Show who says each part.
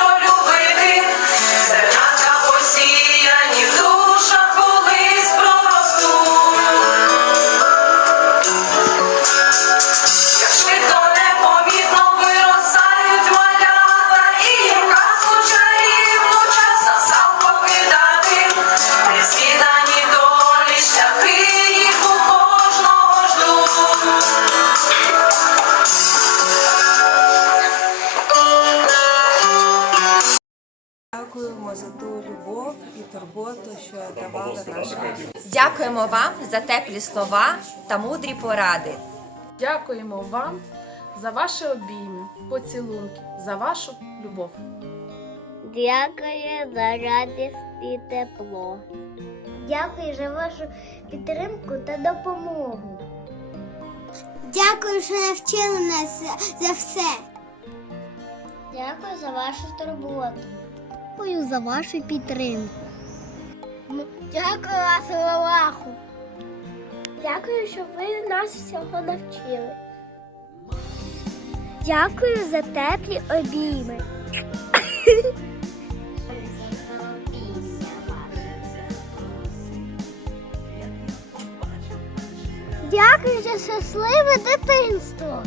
Speaker 1: Lord, over. Дякуємо за ту любов і турботу, що давали нашим.
Speaker 2: Дякуємо вам за теплі слова та мудрі поради.
Speaker 3: Дякуємо вам за ваші обійми, поцілунки, за вашу любов.
Speaker 4: Дякую за радість і тепло. Дякую за вашу підтримку та допомогу. Дякую, що навчили нас за, за все. Дякую за вашу турботу. Дякую за вашу підтримку. Дякую вас, Аллаху. Дякую, що ви нас всього навчили. Дякую за теплі обійми. Дякую за щасливе дитинство.